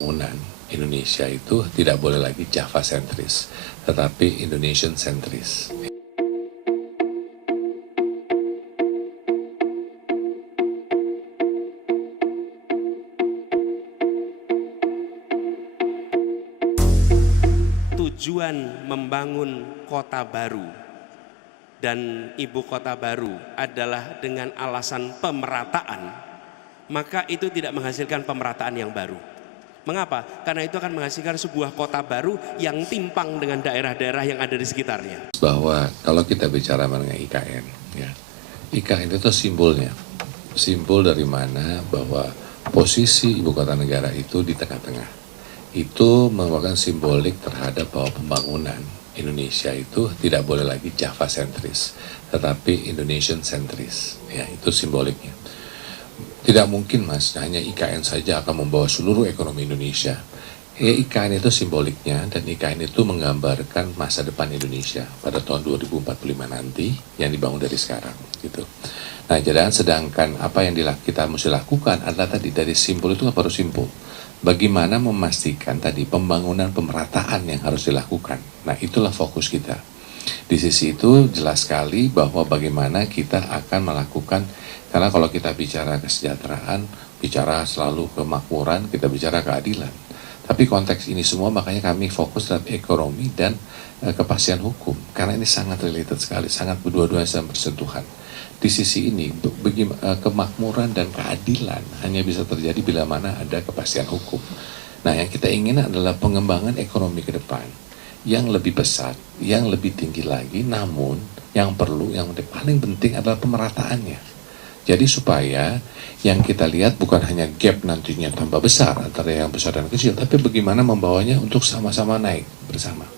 Pembangunan Indonesia itu tidak boleh lagi Java sentris, tetapi Indonesian sentris. Tujuan membangun kota baru dan ibu kota baru adalah dengan alasan pemerataan, maka itu tidak menghasilkan pemerataan yang baru. Mengapa? Karena itu akan menghasilkan sebuah kota baru yang timpang dengan daerah-daerah yang ada di sekitarnya. Bahwa kalau kita bicara mengenai IKN, ya, IKN itu simbolnya, simbol dari mana bahwa posisi ibu kota negara itu di tengah-tengah. Itu merupakan simbolik terhadap bahwa pembangunan Indonesia itu tidak boleh lagi Java sentris, tetapi Indonesian sentris. Ya, itu simboliknya. Tidak mungkin Mas, hanya IKN saja akan membawa seluruh ekonomi Indonesia. Ya, IKN itu simboliknya, dan IKN itu menggambarkan masa depan Indonesia pada tahun 2045 nanti yang dibangun dari sekarang. Gitu. Nah, sedangkan apa yang kita mesti lakukan adalah tadi dari simbol itu baru simbol. Bagaimana memastikan tadi pembangunan pemerataan yang harus dilakukan. Nah, itulah fokus kita. Di sisi itu jelas sekali bahwa bagaimana kita akan melakukan, karena kalau kita bicara kesejahteraan, bicara selalu kemakmuran, kita bicara keadilan. Tapi konteks ini semua makanya kami fokus dalam ekonomi dan kepastian hukum. Karena ini sangat related sekali, sangat berdua-duanya sama bersentuhan. Di sisi ini, kemakmuran dan keadilan hanya bisa terjadi bila mana ada kepastian hukum. Nah, yang kita ingin adalah pengembangan ekonomi ke depan yang lebih besar, yang lebih tinggi lagi, namun yang paling penting adalah pemerataannya. Jadi supaya yang kita lihat bukan hanya gap nantinya tambah besar antara yang besar dan kecil, tapi bagaimana membawanya untuk sama-sama naik bersama.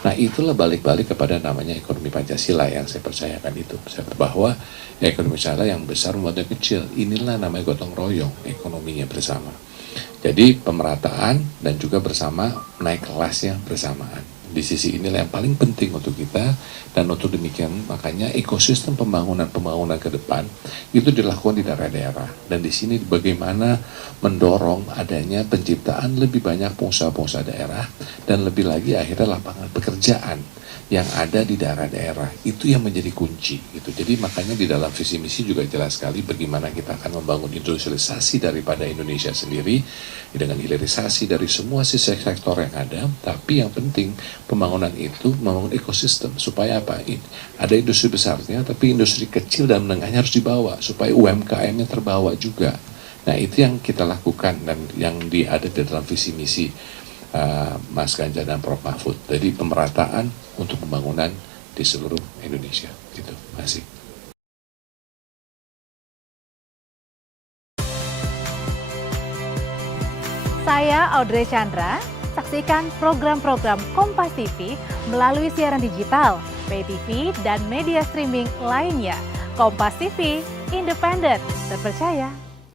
Nah, itulah balik-balik kepada namanya ekonomi Pancasila yang saya percayakan itu. Bahwa ekonomi Pancasila yang besar membuat yang kecil, inilah namanya gotong royong ekonominya bersama. Jadi pemerataan dan juga bersama naik kelasnya bersamaan. Di sisi inilah yang paling penting untuk kita, dan untuk demikian makanya ekosistem pembangunan ke depan itu dilakukan di daerah-daerah. Dan di sini bagaimana mendorong adanya penciptaan lebih banyak pengusaha-pengusaha daerah dan lebih lagi akhirnya lapangan pekerjaan yang ada di daerah-daerah. Itu yang menjadi kunci gitu. Jadi makanya di dalam visi misi juga jelas sekali bagaimana kita akan membangun industrialisasi daripada Indonesia sendiri dengan hilirisasi dari semua sisi sektor yang ada. Tapi yang penting pembangunan itu membangun ekosistem supaya apa? Ada industri besarnya, tapi industri kecil dan menengahnya harus dibawa supaya UMKM-nya terbawa juga. Nah, itu yang kita lakukan dan yang ada di dalam visi misi Mas Ganjar dan Prof Mahfud. Jadi pemerataan untuk pembangunan di seluruh Indonesia. Gitu. Masih. Saya Audrey Chandra. Saksikan program-program Kompas TV melalui siaran digital, pay TV, dan media streaming lainnya. Kompas TV, independen, terpercaya.